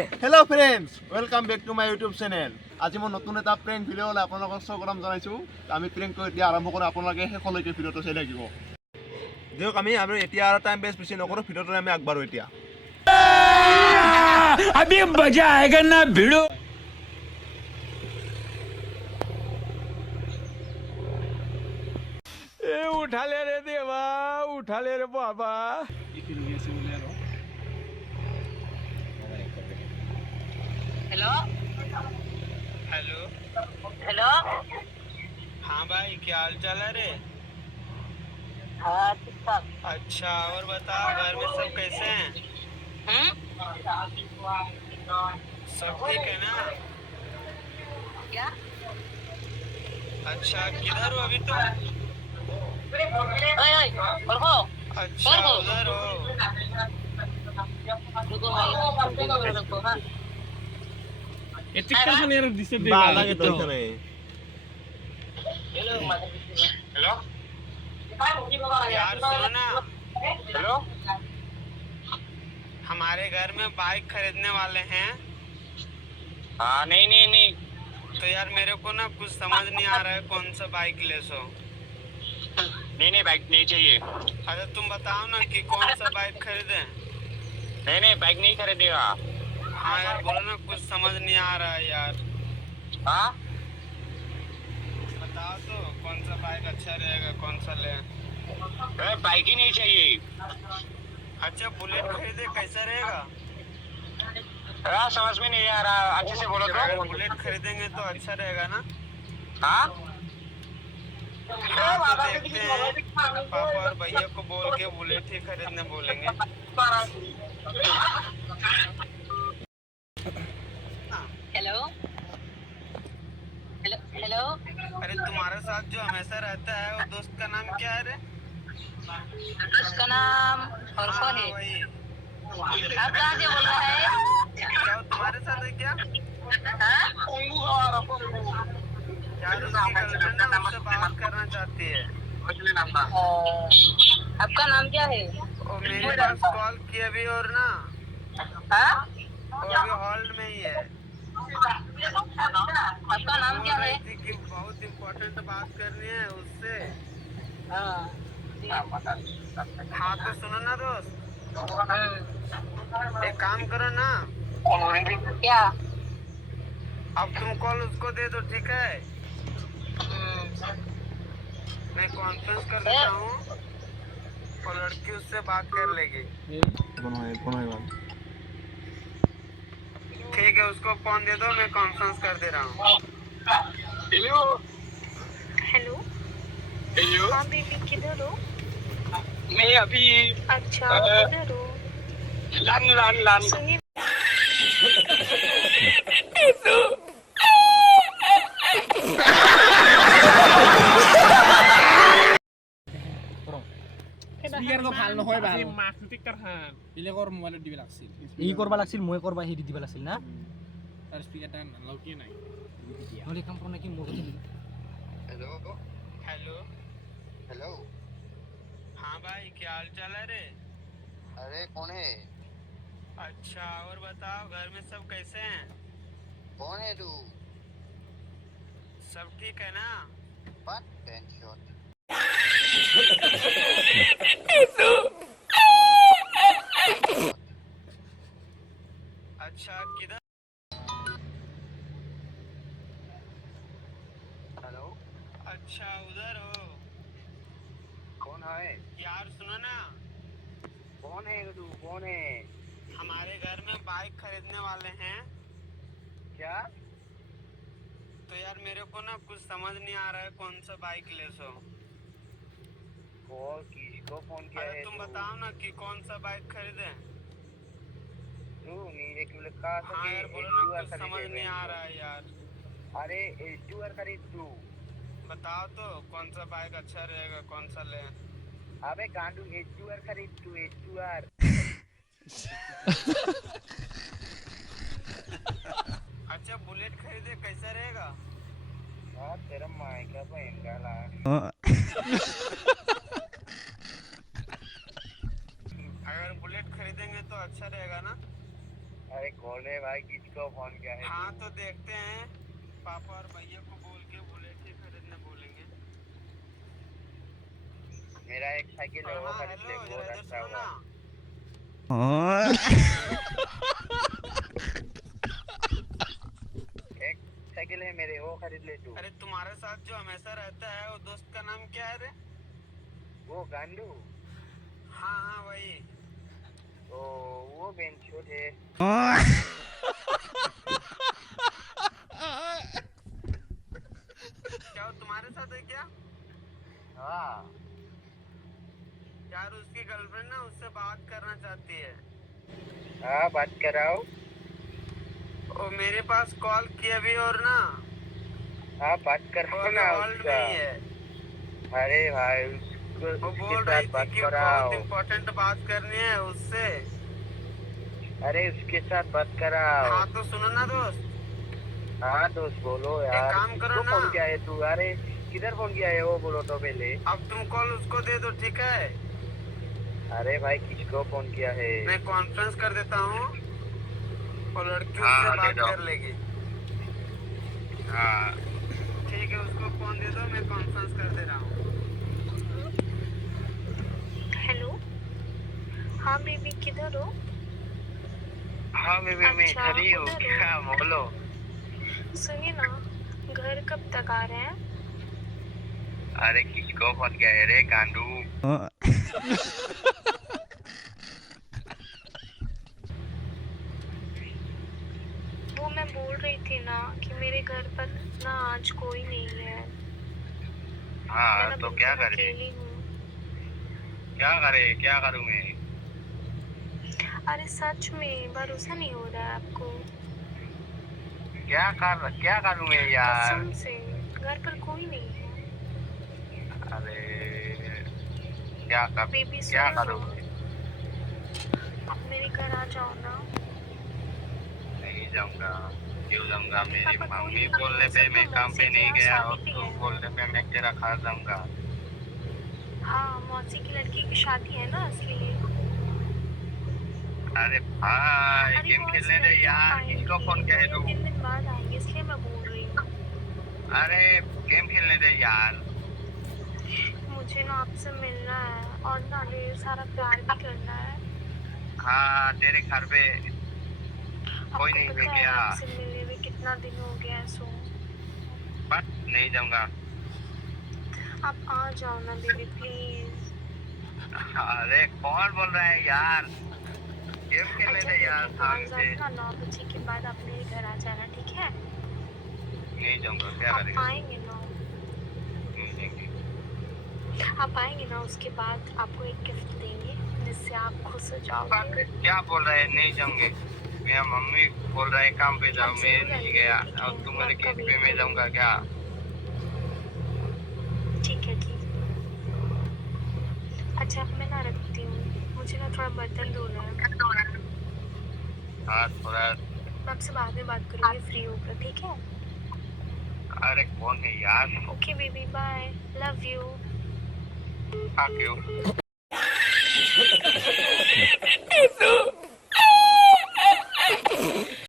Hello friends welcome back to my YouTube channel आज मैं नतुन एटा prank video ले आपनलोকক स्वागतम जनाइछु आमी प्रेंक एटा आरम्भ करो आपनलोके हेखলৈके भिडिओটো चाइ লাগিব दियक आमी एटा आरो टाइम वेस्ट बेছি नकरो भिडिओটো आमी আগবাঢ়ো एटा अभी मजा आएगा ना भिड़ो ए उठा ले रे देवा उठा ले रे बाबा हेलो हेलो हेलो हाँ भाई क्या हाल चाल है रे। हाँ ठीक ठाक। अच्छा और बता घर में सब कैसे हैं। सब ठीक है ना। क्या अच्छा किधर हो अभी तुम। ओए ओए रुको अच्छा उधर हो। रुको भाई रुको हाँ बाला के तो करे हेलो यार सुनो ना। हेलो हमारे घर में बाइक खरीदने वाले हैं। हाँ नहीं तो यार मेरे को ना कुछ समझ नहीं आ रहा है कौन सा बाइक ले सो। नहीं बाइक नहीं चाहिए। अच्छा तुम बताओ ना कि कौन सा बाइक खरीदे। नहीं बाइक नहीं खरीदेगा। हाँ यार बोलो ना कुछ समझ नहीं आ रहा है यार। हाँ बताओ तो कौन सा बाइक अच्छा रहेगा कौन सा ले। बाइक ही नहीं चाहिए। अच्छा बुलेट खरीदे कैसा रहेगा। समझ में नहीं आ रहा अच्छे से बोलो अगर तो। बुलेट खरीदेंगे तो अच्छा रहेगा ना। हाँ हाँ तो देखते हैं पापा और भैया को बोल के बुलेट ही खरीदने बोलेंगे। हेलो हेलो हेलो अरे तुम्हारे साथ जो हमेशा रहता है वो दोस्त का नाम क्या है रे। उसका नाम हर्षो हाँ है। वही। आप कहाँ से बोल रहे हैं। क्या वो तुम्हारे साथ है क्या। हाँ? यार उसकी गर्लफ्रेंड ना उससे बात करना चाहती है। आपका नाम क्या है। वो मेरे पास कॉल किया भी और ना हाँ? वो अभी हॉल में ही है। आपका नाम क्या है। थी कि बहुत इम्पोर्टेंट बात करनी है उससे। हाँ हाँ तो सुनो ना दोस्त एक काम करो ना क्या अब तुम कॉल उसको दे दो ठीक है। मैं कॉन्फ्रेंस कर देता हूँ और लड़की उससे बात कर लेगी। ठीक है उसको फोन दे दो मैं कॉन्फ्रेंस कर दे रहा हूँ। हेलो हेलो हाँ बेबी किधर हो। मैं अभी अच्छा किधर हो। लान सुनिए স্পিকাৰ তো ভাল নহয় ভাল মাছটিক তাৰ হান বেলেগৰ মোবাইলত দিব লাগছিল ই কৰবা লাগছিল মই কৰবা হেৰি দিব লাগছিল না তাৰ স্পিকাৰটা নলকি নাই নহলে কাম কৰা কি মোৰ কথা দিবি हेलो हेलो हेलो हाँ भाई क्या हाल चाल है रे। अरे कौन है। अच्छा और बताओ घर में सब कैसे हैं। कौन है तू। सब ठीक है ना। टेंशन अच्छा किधर। हेलो अच्छा उधर हो। कौन है। यार सुनो ना कौन है तू कौन है। हमारे घर में बाइक खरीदने वाले हैं। क्या तो यार मेरे को ना कुछ समझ नहीं आ रहा है कौन सा बाइक ले सो। कॉल किसको फोन किया अरे है तुम तू? बताओ ना कि कौन सा बाइक खरीदे। तू मेरे को कहा था हाँ कि यार बोलो ना कुछ समझ नहीं आ रहा है यार। अरे एच2आर खरीद तू। बताओ तो कौन सा बाइक अच्छा रहेगा कौन सा ले। अबे गांडू एच2आर खरीद तू एच2आर। अच्छा बुलेट खरीदे कैसा रहेगा। हाँ तेरा माय का बहन गाला। अगर बुलेट खरीदेंगे तो अच्छा रहेगा ना। अरे कौन है भाई भाई किसको फोन किया है? हाँ तो देखते हैं, पापा और भैया को बोल के बुलेट खरीदने बोलेंगे। मेरा एक साइकिल है, वो खरीद ले, हेलो, बहुत जरा इधर अच्छा सुनो हुआ। ना। एक साइकिल है मेरे, वो खरीद ले तू। अरे तुम्हारे साथ जो हमेशा रहता है वो दोस्त का नाम क्या है रे? वो गांडू, हाँ हाँ वही। वो बेंचोट है। क्या वो तुम्हारे साथ है क्या? हाँ यार उसकी गर्लफ्रेंड ना उससे बात करना चाहती है। हाँ, बात कराओ। वो मेरे पास कॉल किया भी और ना हाँ, बात करो ना हॉल्ड उसका। में ही है। अरे भाई उसको, वो उसके बोल साथ रही बात थी कि कराओ। बहुत इम्पोर्टेंट बात करनी है उससे। अरे उसके साथ बात कराओ। हाँ तो सुनो ना दोस्त, हाँ दोस्त बोलो यार। एक काम करो किसको ना। फोन किया है तू? अरे किधर फोन किया है वो बोलो तो पहले। अब तुम कॉल उसको दे दो, ठीक है? अरे भाई किसको फोन किया है? मैं कॉन्फ्रेंस कर देता हूँ और लड़की हाँ, उससे दे बात दो। कर लेगी। हाँ ठीक है, उसको फोन दे दो, मैं कॉन्फ्रेंस कर दे रहा हूँ। हेलो। हाँ बेबी किधर हो? हाँ बेबी मैं अच्छा, इधर ही हूँ। उधर हो। क्या बोलो? सुनिए ना, घर कब तक आ रहे हैं? अरे किसको फोन किया है रे गांडू? वो मैं बोल रही थी ना कि मेरे घर पर ना आज कोई नहीं है। हाँ मैं तो ना क्या बिल्कुल करे? अकेली हूँ। क्या करूँ मैं? अरे सच में भरोसा नहीं हो रहा है आपको? क्या करूँ मैं यार? कसम से घर पर कोई नहीं है। अरे बेबी क्या सुनो करूँ ना, मैं? आप मेरे घर आ जाओ ना। नहीं जाऊंगा। क्यों जाऊंगा? मेरी पापा कोई मम्मी नहीं, बोलने पे सब मैं तो काम पे मौसी नहीं के गया यहाँ और शादी तू भी है। बोलने पे मैं तेरा खा जाऊंगा। हाँ, मौसी की लड़की की शादी है ना इसलिए। अरे भाई अरे गेम वो खेलने दे यार। किसको फोन किया है तू? 2 दिन बाद आएंगे इसलिए मैं बोल रही हूँ। अरे गेम खेलने दे यार। मुझे ना आपसे मिलना है और ना ढेर सारा प्यार भी करना है। हाँ तेरे घर पे कोई आपको नहीं पता है गया। आपसे मिले हुए कितना दिन हो गया है सो। बस नहीं जाऊंगा। आप आ जाओ ना बेबी प्लीज। अरे कौन बोल रहा है यार? गेम खेलने अच्छा दे यार शाम आज से। आप ना 9 बजे के बाद आप मेरे घर आ जाना, ठीक है? नहीं जाऊंगा। क्या आप करेगा? आएंगे ना? नहीं जाएंगे। आप आएंगे ना, उसके बाद आपको एक गिफ्ट देंगे जिससे आप खुश हो जाओगे। क्या बोल रहा है? नहीं जाऊंगे। मेरा मम्मी बोल रहा है काम पे जाओ, मैं नहीं गया और तुम्हारे गेट पे मैं जाऊंगा क्या? ठीक है ठीक है। अच्छा मैं ना रखती हूँ, मुझे ना थोड़ा बर्तन धोना है। हाँ थोड़ा। मैं आपसे बाद में बात करूँगी फ्री होकर, ठीक है? अरे कौन है यार? Okay baby bye, love you. हाँ क्यों?